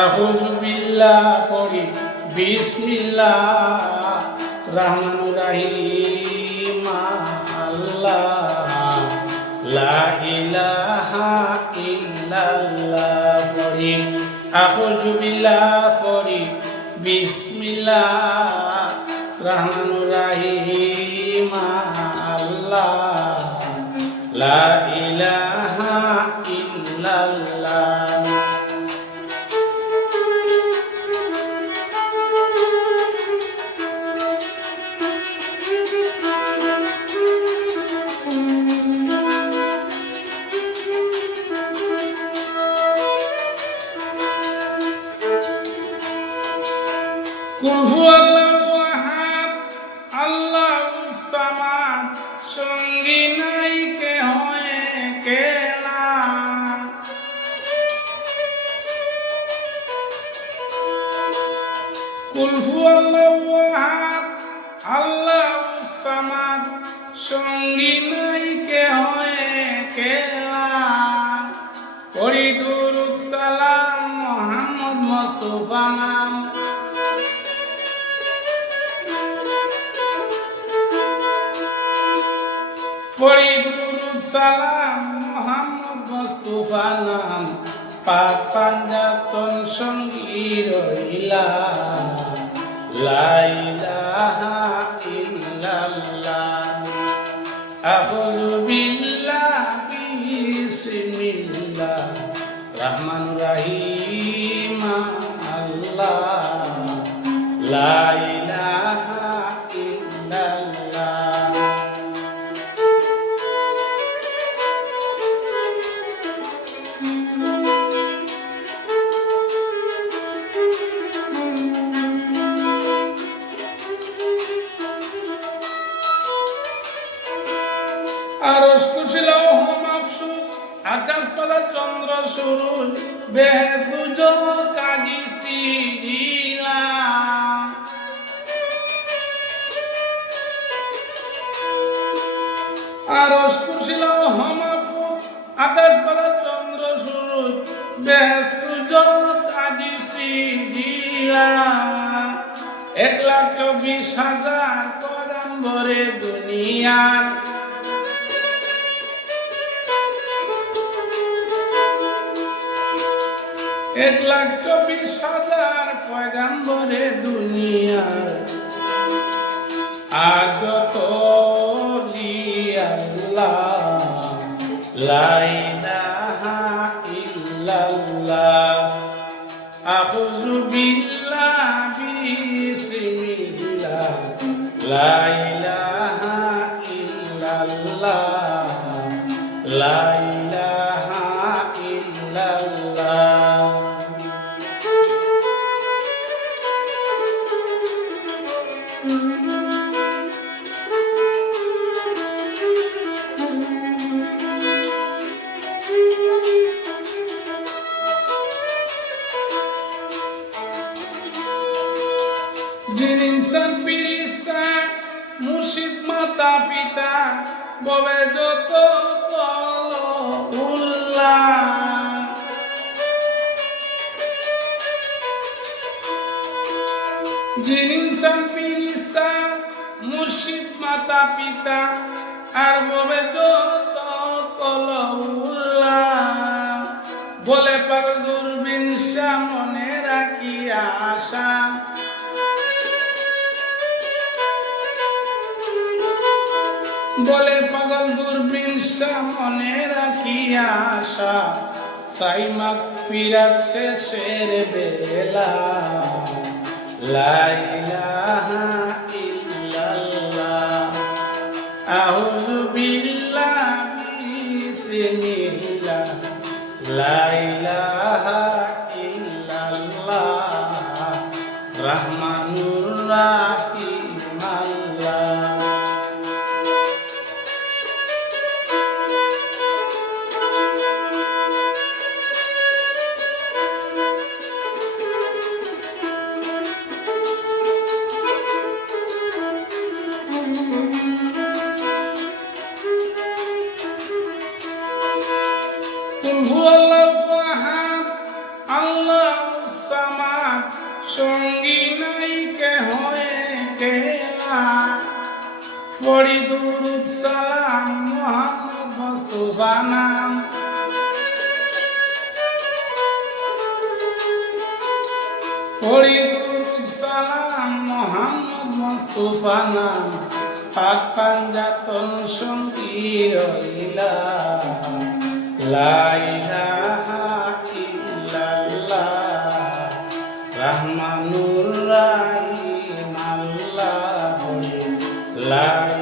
আউযু বিল্লাহ পড়ি বিসমিল্লাহ রহমানুর রহিম আল্লাহ লা ইলাহা ইল্লাল্লাহ পড়ি আউযু বিল্লাহ পড়ি বিসমিল্লাহ রহমানুর রহিম আল্লাহ লা ইলাহা ইল্লাল্লাহ। কুল হুয়াল্লাহু আহাদ আল্লাহুস সামাদ সঙ্গী নাই কেহ একেলা। কুল হুয়াল্লাহু আহাদ আল্লাহুস সামাদ সঙ্গী নাই কেহ একেলা। পড়ি দুরূদ সালাম মুহাম্মদ মুস্তাফা নাম। পড়ি দুরূদ সালাম মুহাম্মদ মুস্তাফা নাম। পাক পাঞ্জাতন সঙ্গী রইলা লা ইলাহা ইল্লাল্লাহ। আউযু বিল্লাহি বিসমিল্লাহ রহমানুর রহিম আল্লাহ লা ইলাহা ইল্লাল্লাহ। আরশ কুরসি লৌহ মাহফুজ আকাশ পাতাল চন্দ্র সূরজ বেহেশত দুজক কাজী সিজিলা। আরশ কুরসি লৌহ মাহফুজ আকাশ পাতাল চন্দ্র সূরজ বেহেশত দুজক কাজী সিজিলা। 1,24,000 কদম ভরে দুনিয়ার। 1,24,000 পয়গাম্বরে দুনিয়ার। আর যত আল্লাহ লা ইলাহা ইল্লাল্লাহ। আউযু বিল্লাহি বিসমিল্লাহ লা ইলাহা ইল্লাল্লাহ লা ইলাহা ইল্লাল্লাহ। জিন ইনসান ফেরেশতা মুর্শিদ মাতা পিতা ববে যত উল্লাহ। জিন ইনসান ফেরেশতা মুর্শিদ মাতা পিতা আর ববে যত উল্লাহ। বলে পাগল দূরবীন সামনে রাখি আশা। বলে পাগল দূরবীন সামনে রাখি আশা। সাই মাগফিরাত শেষের বেলা লা ইলাহা ইল্লাল্লাহ। আউযু বিল্লাহি বিসমিল্লাহ লা ইলাহা ইল্লাল্লাহ রহমানুর রহিম আল্লাহ। কুল হুয়াল্লাহু আহাদ আল্লাহুস পড়ি দুরূদ সালাম মুহাম্মদ মুস্তাফা নাম পড়ি দুরূদ সালাম মুহাম্মদ মুস্তাফা নাম পাক পাঞ্জাতন সঙ্গী রইলা লা ইলাহা ইল্লাল্লাহ রহমানুর রহিম আল্লাহ লা